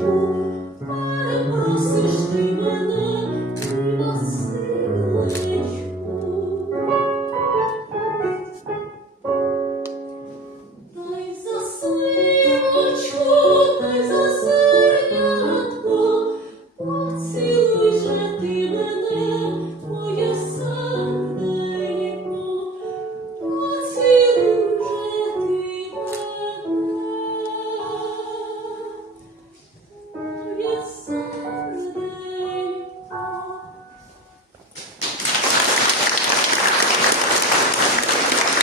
true.